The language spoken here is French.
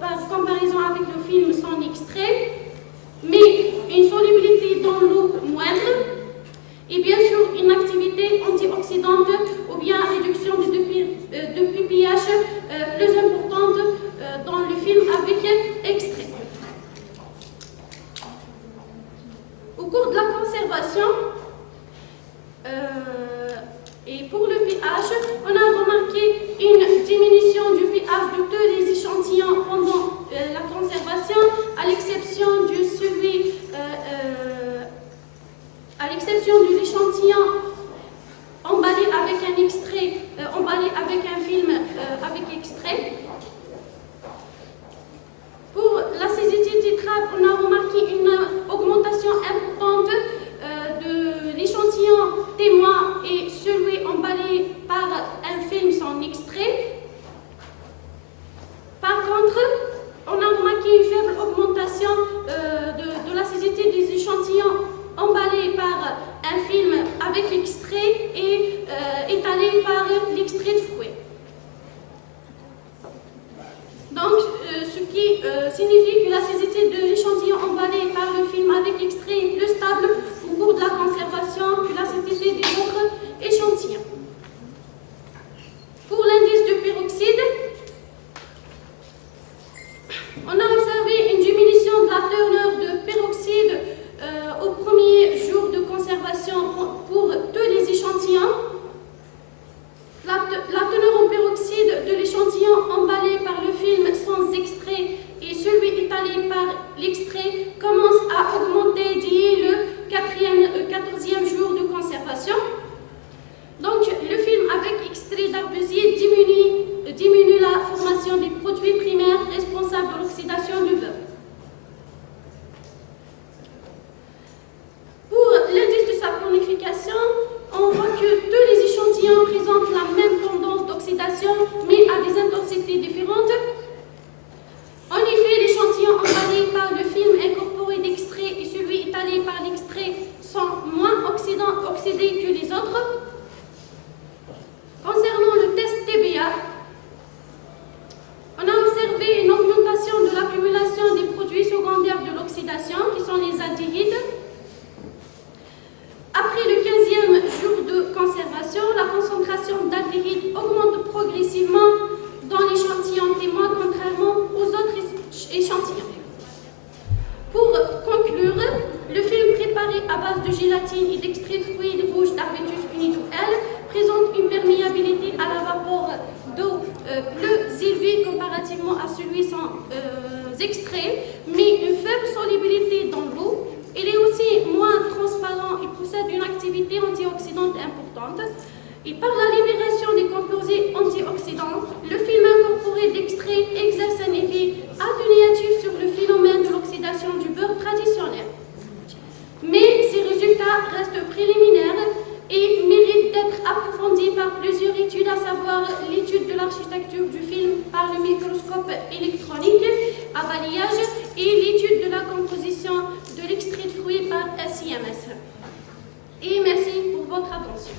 par comparaison avec le film sans extrait, mais une solubilité dans l'eau cours de la conservation, et pour le pH, on a remarqué une diminution du pH de tous les échantillons pendant la conservation, à l'exception de l'échantillon emballé avec un extrait, emballé avec un film avec extrait. Pour l'acétité tétrate, on a remarqué une augmentation importante de l'échantillon témoin et celui emballé par un film sans extrait. Par contre, on a remarqué une faible augmentation de l'acétité des échantillons emballés par un film avec extrait et étalé par l'extrait de fruits. Donc, ce qui signifie que l'acétité de l'échantillon emballé par le film avec extrait est plus stable au cours de la conservation que l'acétité des autres échantillons. Pour l'indice de peroxyde, on a observé une diminution de la teneur de peroxyde au premier jour de conservation pour tous les échantillons. La teneur en peroxyde de l'échantillon emballé par le film sans extrait et celui étalé par l'extrait commence à augmenter dès le 14e jour de conservation. Donc, le film avec extrait d'arbusier diminue la formation des produits primaires responsables de l'oxydation du beurre. Pour l'indice de saponification, on voit que tous les échantillons présentent la même tendance d'oxydation, mais à des intensités différentes. En effet, l'échantillon emballé par le film incorporé d'extrait et celui étalé par l'extrait sont moins oxydés que les autres. Concernant le test TBA, on a observé une augmentation de l'accumulation des produits secondaires de l'oxydation, qui sont les aldéhydes. Après le 15e jour de conservation, la concentration d'aldéhyde augmente progressivement dans l'échantillon témoin, contrairement aux autres échantillons. Pour conclure, le film préparé à base de gélatine et d'extrait de fruits rouges d'Arbutus unigual présente une perméabilité à la vapeur d'eau plus élevée comparativement à celui sans extrait, mais une faible solubilité dans l'eau. Il est aussi moins transparent et possède une activité antioxydante importante. Et par la libération des composés antioxydants, le film incorporé d'extrait exerce un effet atténuatif sur le phénomène de l'oxydation du beurre traditionnel. Mais ces résultats restent préliminaires et méritent d'être approfondis par plusieurs études, à savoir l'étude de l'architecture du film par le microscope électronique à balayage et l'étude de la composition de l'extrait de fruits par SIMS. Et merci pour votre attention.